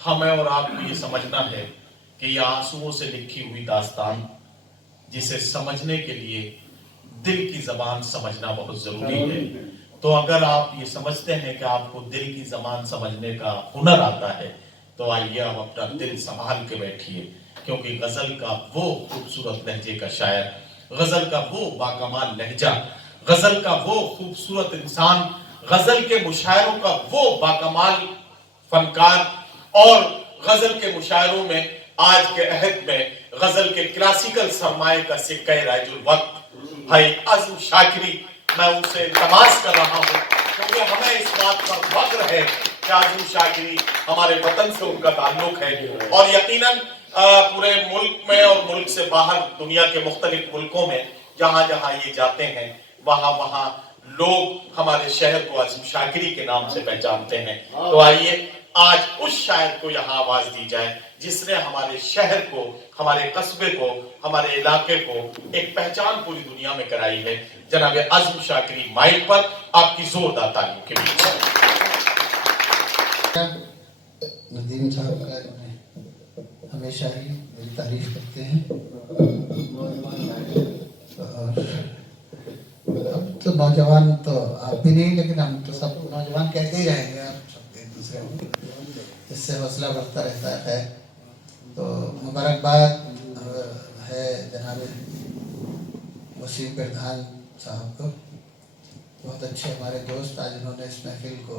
हमें और आपको ये समझना है कि ये आंसुओं से लिखी हुई दास्तान, जिसे समझने के लिए दिल की जबान समझना बहुत जरूरी है। तो अगर आप ये समझते हैं कि आपको दिल की जबान समझने का हुनर आता है, तो आइए आप अपना दिल संभाल के बैठिए, क्योंकि गजल का वो खूबसूरत लहजे का शायर, गजल का वो बाकमाल लहजा, गजल का वो खूबसूरत इंसान, गजल के मुशायरों का वो बाकमाल फनकार, और गजल के मुशायरों में आज के अहद में गजल के क्लासिकल सरमाए का सिक्का राजुल वक्त भाई अज़्म शाकिरी, मैं उनसे तमाश कर रहा हूँ, क्योंकि हमें इस बात पर फख्र है कि अज़्म शाकिरी हमारे वतन से उनका ताल्लुक है, और यकीनन पूरे मुल्क में और मुल्क से बाहर दुनिया के मुख्तलिफ मुल्कों में जहां जहां ये जाते हैं, वहां वहां लोग हमारे शहर को अज़्म शाकिरी के नाम से पहचानते हैं। तो आइए आज उस शायर को यहाँ आवाज दी जाए जिसने हमारे शहर को, हमारे कस्बे को, हमारे इलाके को एक पहचान पूरी दुनिया में कराई है। जनाब अज़्म शाकिरी माइक पर, आपकी जोरदार तालियों के बीच। नदीम साहब का हमेशा ही मेरी तारीफ करते हैं, अब तो नौजवान तो आप भी नहीं, लेकिन हम तो सब नौजवान कहते ही रहेंगे, आप सब एक दूसरे को, इससे हौसला बढ़ता रहता है। तो मुबारकबाद है जनाब वसीम प्रधान साहब को, बहुत अच्छे हमारे दोस्त, आज उन्होंने इस महफिल को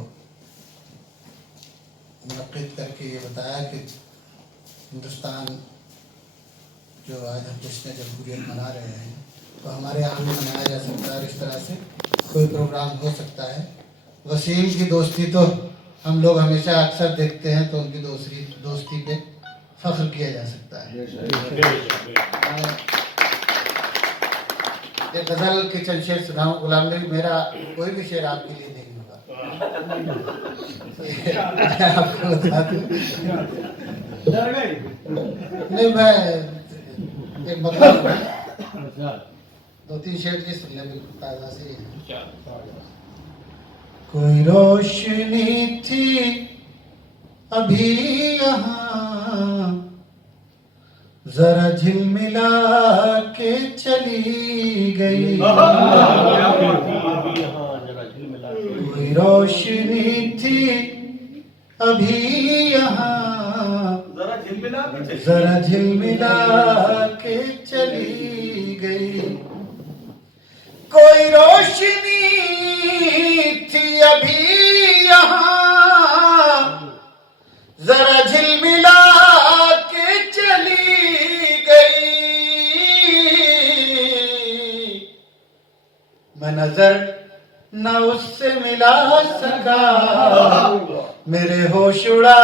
मुनक्किद करके ये बताया कि हिंदुस्तान जो आज हम जश्न जमहूरियत मना रहे हैं, तो हमारे यहाँ भी मनाया जा सकता है, और इस तरह से कोई प्रोग्राम हो सकता है। वसीम की दोस्ती तो हम लोग हमेशा अक्सर देखते हैं, तो उनकी दोस्ती पे फख्र किया जा सकता है। एक गजल के चंद शेर सुनाऊं, गुलाम नबी, मेरा कोई भी शेर आपके लिए नहीं होगा, आपको बता दूं। नहीं, मैं एक मतलब 2-3 शेर की सुन ले, बिल्कुल ताजा से। कोई रोशनी थी अभी यहाँ, जरा झिलमिला के चली गई। कोई रोशनी थी अभी यहाँ, जरा झिलमिला के चली गई। कोई रोशनी थी अभी यहाँ, जरा झिलमिला के चली गई। मैं नजर न उससे मिला सका, मेरे होश उड़ा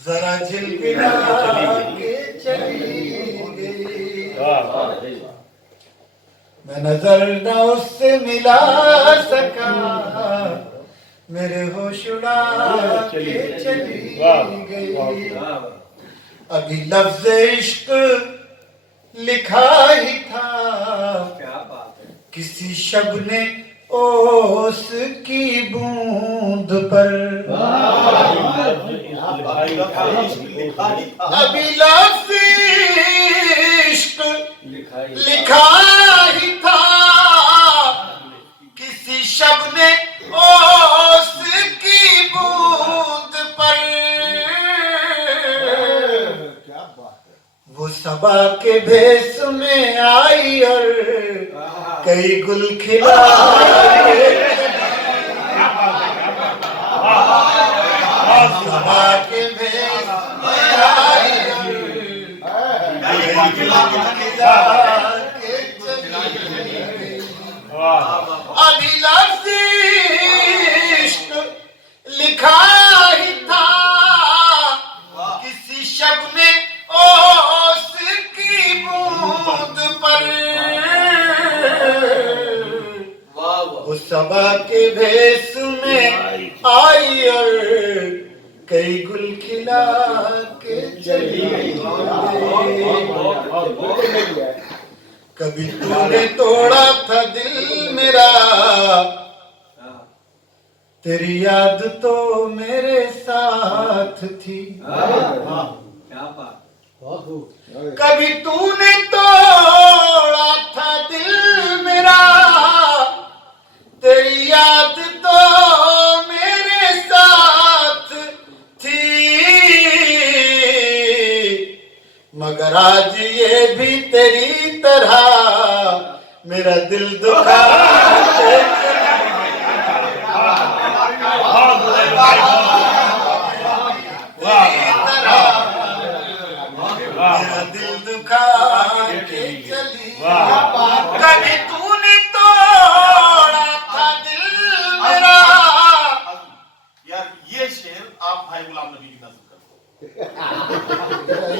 जरा झिलमिला के चली गई। मैं नजर न उससे मिला सका, मेरे होश उड़ा के चली गई। अभी लफ्ज़ इश्क लिखा ही था, किसी शब ने ओस की बूंद पर। अभी लफ्ज़ इश्क लिखा ही था, किसी शब ने ओस की बूंद पर। वो सबा के भेस में आई और कई गुल खिलाए। सबा के भेस में आई और कई गुल खिला के चली गई। अभी लफ्ज़ इश्क लिखा ही था, किसी शब ने ओस की बूंद पर। वो सबा के भेस कई गुल खिला के चली गई। कभी तूने तोड़ा था दिल मेरा, तेरी याद तो मेरे साथ थी। कभी तूने तोड़ा था दिल मेरा, तेरी याद तो मेरे साथ थी। मगर आज ये भी तेरी तरह मेरा दिल दुखा मेरा दिल दुखा के चली। कभी तूने तोड़ा था दिल मेरा। यार ये शेर आप भाई गुलाम नबी की नज़र करते,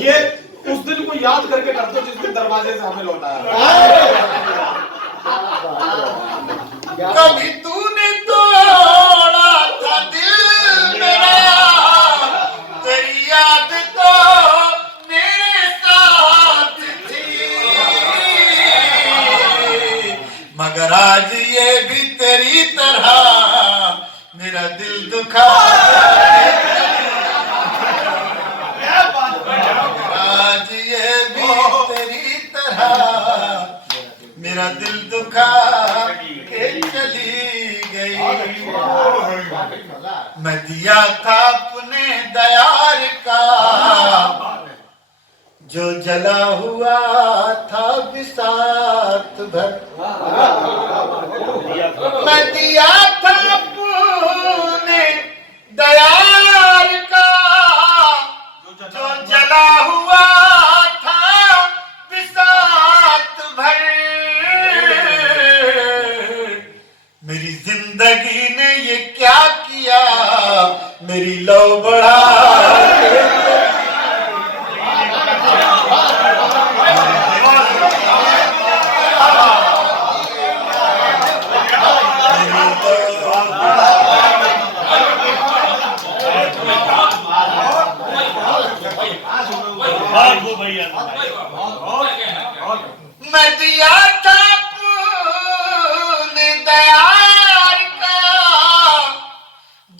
ये उस दिन को याद करके करते हो जिस दिन दरवाजे से हमें लौटाया। कभी तूने तोड़ा था दिल मेरा, तेरी याद तो मेरे साथ थी। मगर आज ये भी तेरी तरह मेरा दिल दुखा। आज ये भी तेरी तरह मेरा दिल दुखा के चली गई। मैं दिया था अपने दयार का, जो जला हुआ था बिसात भर। मैं दिया था अपने दयार का, जो जला हुआ था बिसात भर। मेरी जिंदगी ने ये क्या किया, मेरी लौ बढ़ा मैं दिया था अपने दयार का,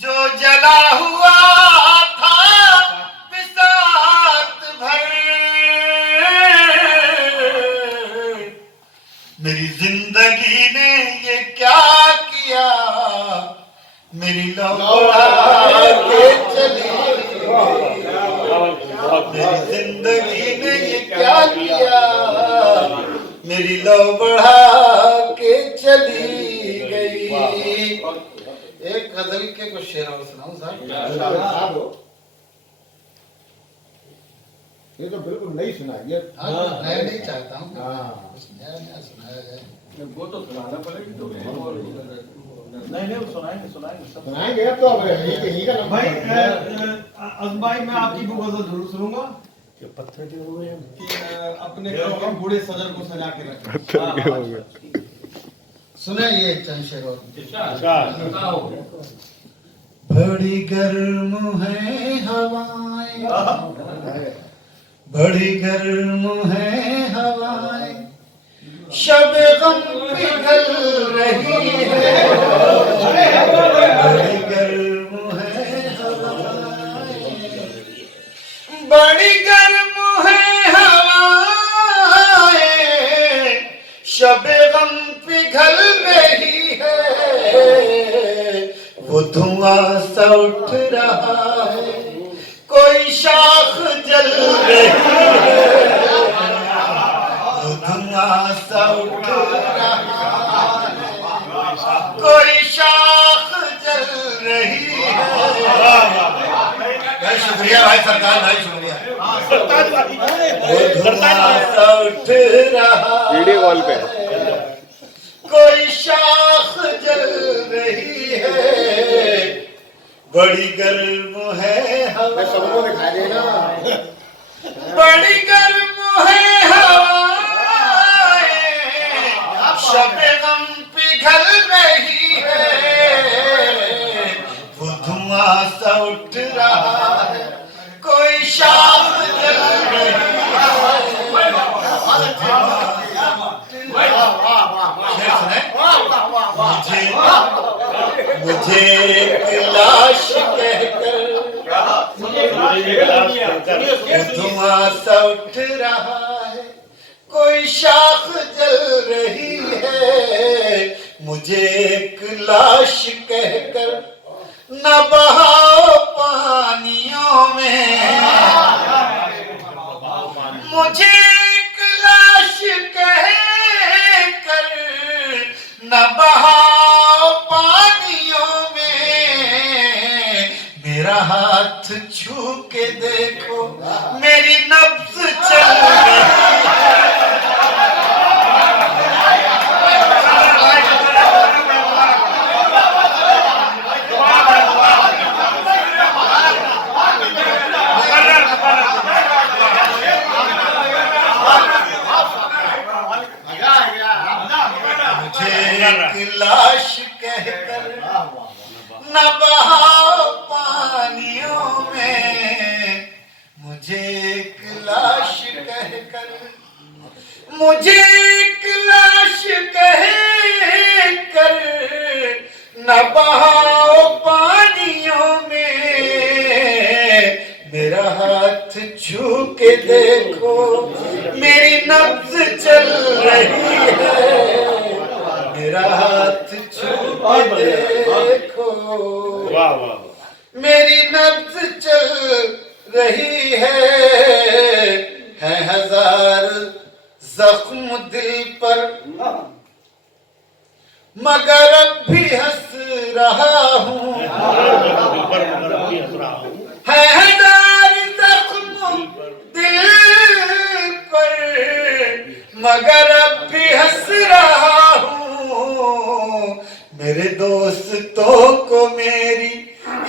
जो जला हुआ था बिसात भर। मेरी जिंदगी ने ये क्या किया, मेरी लौ बढ़ा के चली। मेरी जिंदगी ने ये क्या किया, मेरी लौ बढ़ा के चली गई। एक गजल के कुछ शेर और सुनाऊं साहब? ये तो बिल्कुल नहीं सुना ये। मैं नहीं चाहता हूँ कुछ नया सुनाया जाए। वो तो सुनाना पड़ेगा। नहीं सुनाएंगे सुनाएंगे तो अब यही का भाई अजमाई मैं आपकी वो गजल जरूर सुनूंगा जो पत्थर के हो गए कि अपने घर के बूढ़े सजन को सजा के रखें। सुने ये चंद शेर और। बड़ी गर्म है हवाएं, बड़ी गर्म है हवाएं, शब गम पिघल रही है। बड़ी गर्म है हवाएं, बड़ी गर्म है हवाएं, शब गम पिघल रही है। वो धुआं सा उठ रहा है, कोई शाख जल रही है। धुआं सा उठ रहा है, कोई शाख जल रही है। शुक्रिया भाई सरकार, भाई शुक्रिया। धुआं सा उठ रहा वीडियो कॉल पे कोई शाख जल रही है। बड़ी गर्म है हवा, सबको दिखा देना। बड़ी गर्म है हवा, शबे गम पिघल रही है। वो धुआं सा उठ रहा शाख जल रही है। शेर सुने? मुझे एक लाश कहकर धुआं सा उठ रहा है, कोई शाख जल रही है। मुझे एक लाश कहकर न बहाओ पानियों में, मुझे एक लाश कहकर न बहाओ पानियों में। मेरा हाथ छू के देखो, मेरी नब्ज चल रही है। एक लाश कहकर न बहाओ पानियों में, मुझे एक लाश कहकर, मुझे एक लाश कहकर न बहाओ पानियों में। मेरा हाथ छू के देखो, मेरी नब्ज चल रही है। मेरा हाथ छू के देखो, मेरी नब्ज चल रही है। हजार जख्म दिल पर, मगर अब भी हंस रहा हूँ। है हजार जख्म दिल पर, मगर अब भी हंस रहा हूँ। मेरे दोस्तों को मेरी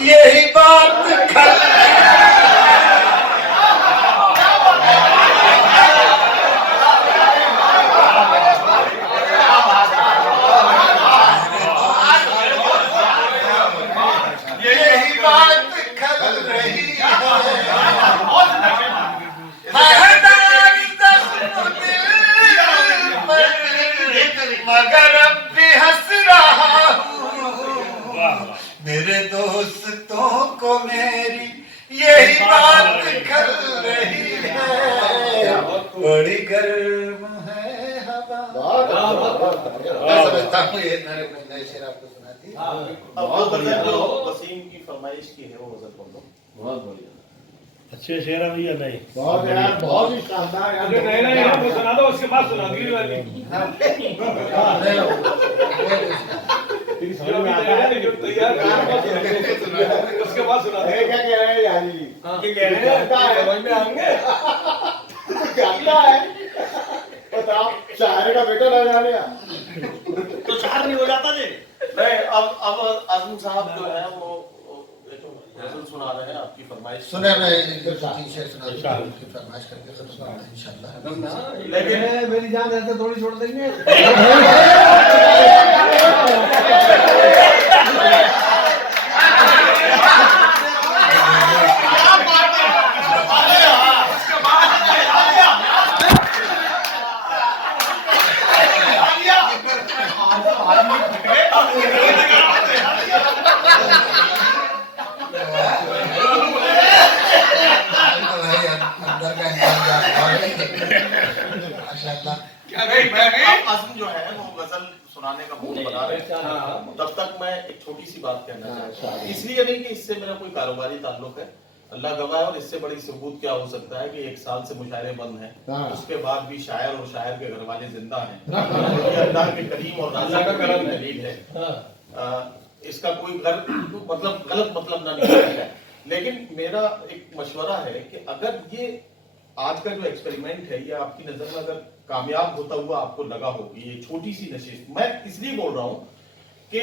यही बात खल यही बात खल रही है। मगर अब भी हंस रहा हूँ। मेरे दोस्तों को मेरी यही बात खल रही है। बड़ी गर्म है हवा। मैं समझता हूँ ये मैंने अपने नए शेर आपको सुना दी। अब वो गजल जो वसीम की फरमाइश की है वो गजल बोल दो। बहुत बढ़िया, अच्छे शेर है भैया। नहीं बहुत यार, बहुत ही शानदार यार। अगर नहीं नहीं आपको सुना दो, उसके बाद सुना अगली वाली। समझ में आता है जो तैयार उसके बाद सुना दो। क्या कह रहे हैं यानी? क्या कह रहे हैं? समझ में आएंगे। जानता है, बताओ शायर का बेटा ना जाने। तो शायर नहीं हो जाता जी। नहीं, अब आजम साहब जो है वो गजल सुना रहे हैं आपकी फरमाइश। सुने मैं तीन शेर सुना दूंगा, उनकी फरमाइश करके खत्म करते हैं इंशाल्लाह। लेकिन मेरी जान ऐसे थोड़ी छोड़ देंगे। आजम जो है वो गजल सुनाने का मूड बना रहे हैं। तब तक मैं एक छोटी सी बात कहना चाहता हूँ, इसलिए नहीं कि इससे मेरा कोई कारोबारी ताल्लुक है, अल्लाह गवाह है। और इससे बड़ी सबूत क्या हो सकता है कि 1 साल से मुशायरे बंद हैं, उसके बाद भी शायर और शायर के घर वाले जिंदा हैं। ये अल्लाह के करीम और राजा का करम दलील है। इसका कोई गलत मतलब ना निकलता है। लेकिन मेरा एक मशवरा है कि अगर ये आज का जो एक्सपेरिमेंट है ये आपकी नजर में अगर कामयाब होता हुआ आपको लगा हो कि ये छोटी सी नशिश, मैं इसलिए बोल रहा हूं कि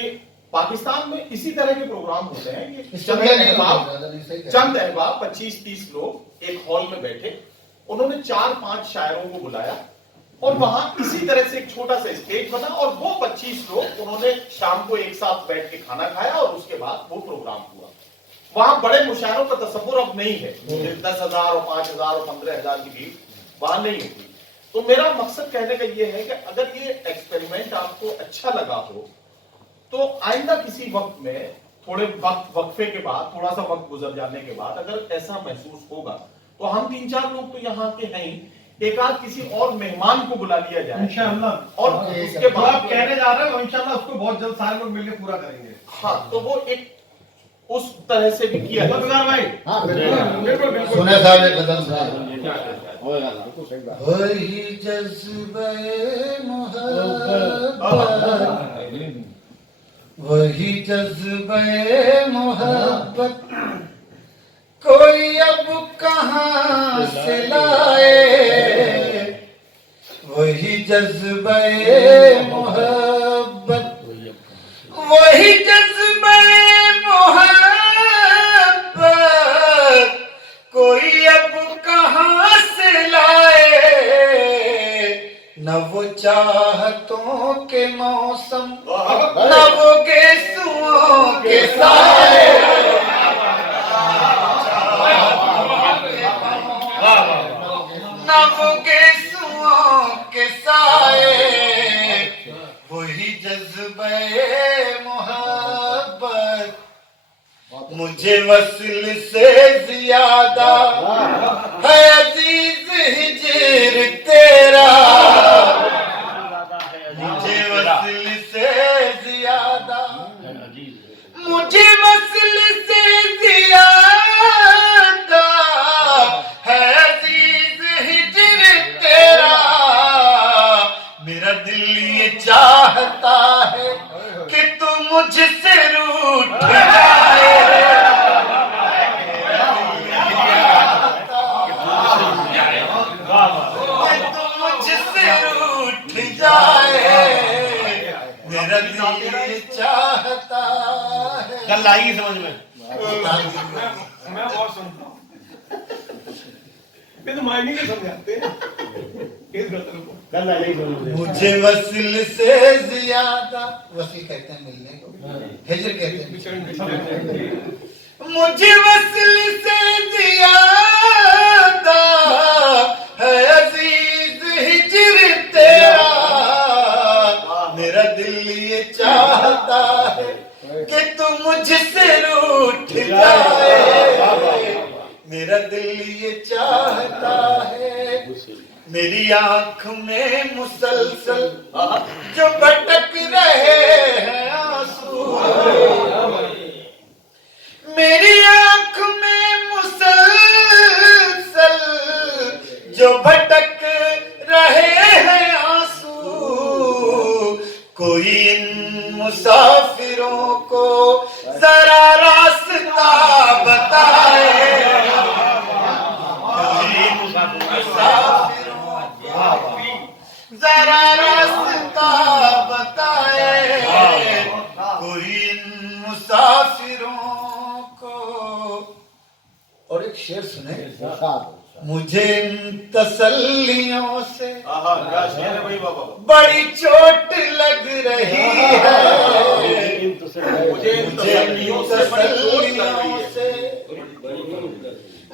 पाकिस्तान में इसी तरह के प्रोग्राम होते हैं कि चंद अहबाब 25-30 लोग एक हॉल में बैठे, उन्होंने 4-5 शायरों को बुलाया और वहां इसी तरह से एक छोटा सा स्टेज बना और वो 25 लोग उन्होंने शाम को एक साथ बैठ के खाना खाया और उसके बाद वो प्रोग्राम हुआ। वहां बड़े मुशायरों का तस्वुर अब नहीं है, 10,000 और 5,000 और 15,000 की भीड़ वहां नहीं होती। तो मेरा मकसद कहने का ये है कि अगर ये एक्सपेरिमेंट आपको अच्छा लगा हो तो आइंदा किसी वक्त में थोड़े वक्फे के बाद, थोड़ा सा वक्त गुजर जाने के बाद अगर ऐसा महसूस होगा तो हम 3-4 लोग तो यहाँ के हैं ही, एक आध किसी और मेहमान को बुला लिया जाए इंशाअल्लाह। और उसके जो बाद आप कहने जा रहे हो इंशाअल्लाह उसको बहुत जल्द सारे लोग मिलकर पूरा करेंगे। हाँ, तो वो एक उस तरह से भी किया जाए। जुल्फिकार भाई, हाँ बिल्कुल सुने साहब एक गजल सुना। होएगा ना, बिल्कुल सही बात। वही जज्बे मोहब्बत, वही जज्बे मोहब्बत कोई अब कहाँ से लाए, वही जज्बे मोहब्बत, वही जज्बे मोहब्बत कोई अब कहाँ से लाए, न वो चाहतों के मौसम न वो गेसुओं के साए, न वो गेसुओं के साए, वही जज्बे मोहब्बत मुझे वस्ल से ज्यादा है अजीज हिजर तेरा, मुझे वस्ल से ज्यादा, मुझे वस्ल से ज्यादा है अजीज हिजर तेरा, मेरा दिल ये चाहता है कि तू मुझसे रूठ जाए, तू मुझसे रूठ जाए, मेरा दिल ये चाहता है। कल आएगी समझ में। मैं और सुनता हूँ, तो मायने नहीं समझाते इस गजल को। कल नहीं सुनो। मुझे वस्ल से ज्यादा, वस्ल कहते हैं मिलने को, हिजर कहते हैं, मुझे वस्ल से ज्यादा है अजीज हिजर तेरा, मेरा दिल ये चाहता है कि तू मुझसे रूठ जाए, मेरा दिल ये चाहता है, मेरी आंख में मुसलसल जो भटक रहे हैं आंसू, मेरी आंख में मुसलसल जो भटक रहे हैं आंसू, कोई इन मुसाफिरों को जरा रास्ता बताए, जरा रास्ता बताए, कोई इन मुसाफिरों को। और एक शेर सुने, मुझे इन तसल्लियों से बड़ी चोट लग रही है, मुझे इन तसल्लियों से,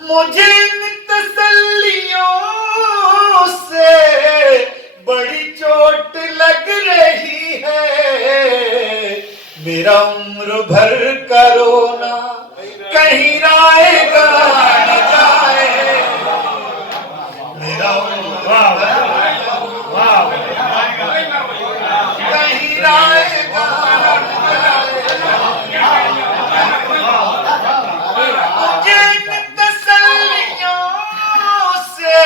मुझे इन तसल्लियों से बड़ी चोट लग रही है, मेरा उम्र भर का रोना कहीं राएगा न जाए, मेरा उम्र भर कहीं राएगा न जाए, मुझे इन तसल्लियों से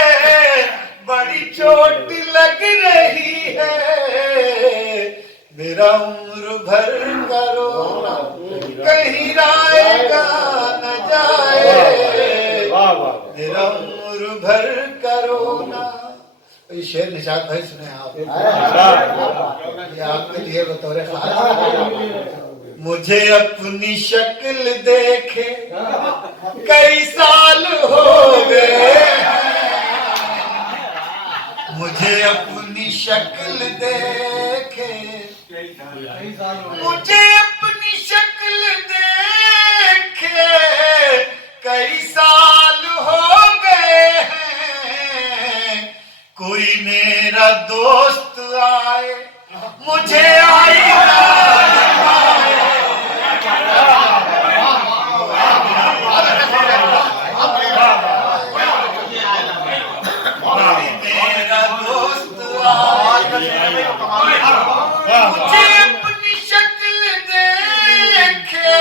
बड़ी चोट लग रही है, मेरा उम्र भर का रोना कहीं राएगा न जाए, मेरा उम्र भर का रोना। ये शेर निशाद भाई सुने आप, ये आपके लिए बतौर खास। मुझे अपनी शक्ल देखे कई साल हो गए, मुझे अपनी शक्ल देखे, मुझे अपनी शक्ल देखे साल हो गए हैं, कोई मेरा दोस्त आए मुझे आई मेरा दोस्त मुझे अपनी शक्ल देखे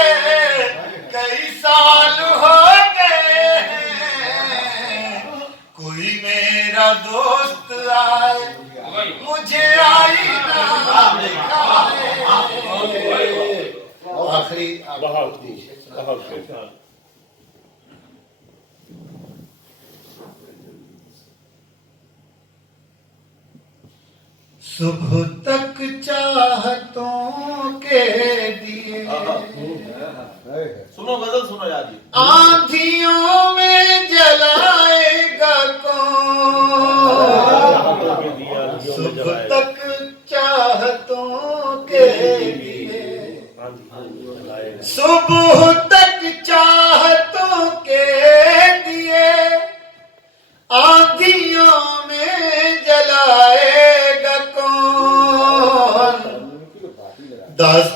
कई साल हो गए हैं, कोई मेरा दोस्त आए मुझे आईना दिखाए। आखिरी सुबह तक चाहतों के दिए सुनो गजल सुनो यार जी। आंधियों में जलाएगा कौन, सुबह तक चाहतों के दिए, सुबह तक चाहतों के दिए, आंधियों में जलाएगा कौन। 10